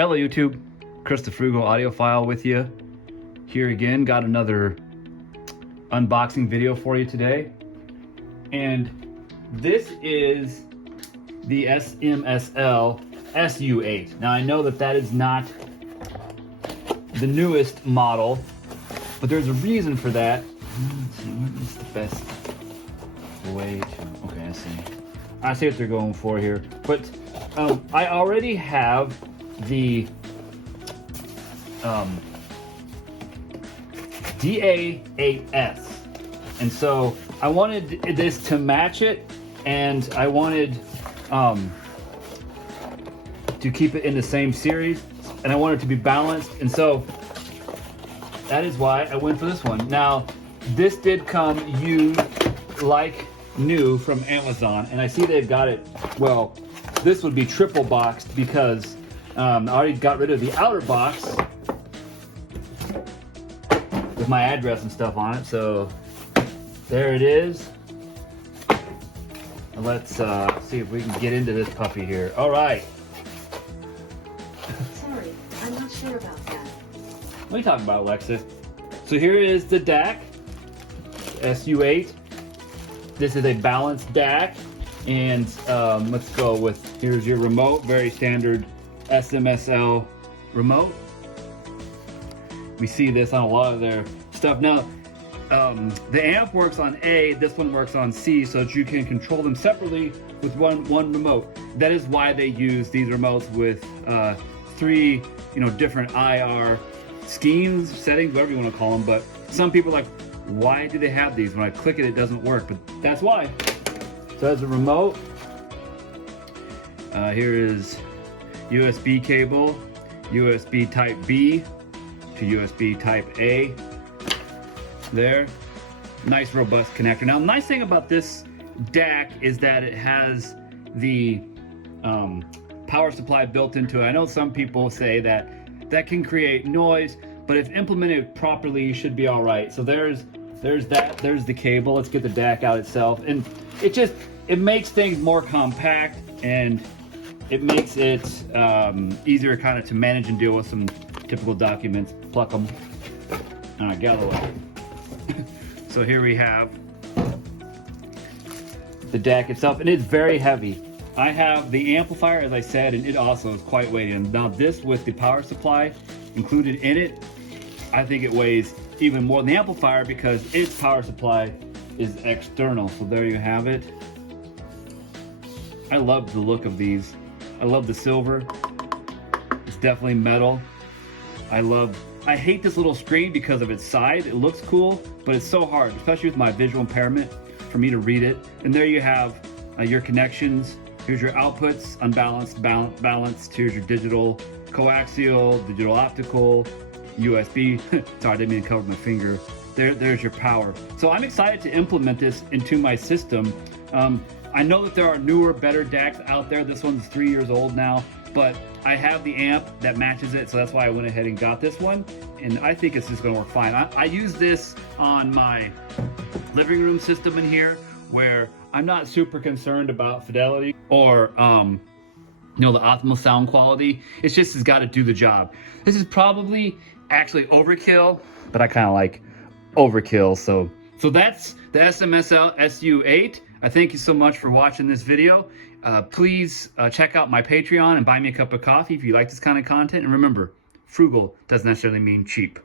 Hello YouTube, Chris the Frugal Audiophile with you here again. Got another unboxing video for you today, and this is the SMSL SU. Now I know that is not the newest model, but there's a reason for that. Let's see, what is the best way to, okay, I see what they're going for here, but I already have the DA8S, and so I wanted this to match it, and I wanted to keep it in the same series, and I wanted it to be balanced, and so that is why I went for this one. Now this did come used like new from Amazon, and I see they've got it, well, this would be triple boxed because I already got rid of the outer box with my address and stuff on it. So there it is. Let's see if we can get into this puppy here. All right. Sorry, I'm not sure about that. What are you talking about, Alexis? So here is the DAC, SU8. This is a balanced DAC, and let's go with, here's your remote, very standard SMSL remote. We see this on a lot of their stuff. Now, the amp works on A, this one works on C, so that you can control them separately with one remote. That is why they use these remotes with three, different IR schemes, settings, whatever you want to call them. But some people are like, why do they have these? When I click it, it doesn't work, but that's why. So as a remote, here is USB cable, USB type B to USB type A. There, nice robust connector. Now, the nice thing about this DAC is that it has the power supply built into it. I know some people say that can create noise, but if implemented properly, you should be all right. So there's that. There's the cable. Let's get the DAC out itself, and it makes things more compact, and it makes it easier kind of to manage and deal with some typical documents. Pluck them. All right, get out of the way. So here we have the DAC itself, and it's very heavy. I have the amplifier, as I said, and it also is quite weighty. And now this, with the power supply included in it, I think it weighs even more than the amplifier because its power supply is external. So there you have it. I love the look of these. I love the silver. It's definitely metal. I hate this little screen because of its size. It looks cool, but it's so hard, especially with my visual impairment, for me to read it. And there you have your connections. Here's your outputs, unbalanced, balanced. Here's your digital coaxial, digital optical, USB. Sorry, I didn't mean to cover my finger. There's your power. So I'm excited to implement this into my system. I know that there are newer, better DACs out there. This one's 3 years old now, but I have the amp that matches it, so that's why I went ahead and got this one, and I think it's just gonna work fine. I use this on my living room system in here, where I'm not super concerned about fidelity or the optimal sound quality. It's got to do the job. This is probably actually overkill, but I kind of like overkill. So that's the SMSL SU8. I thank you so much for watching this video. Please check out my Patreon and buy me a cup of coffee if you like this kind of content. And remember, frugal doesn't necessarily mean cheap.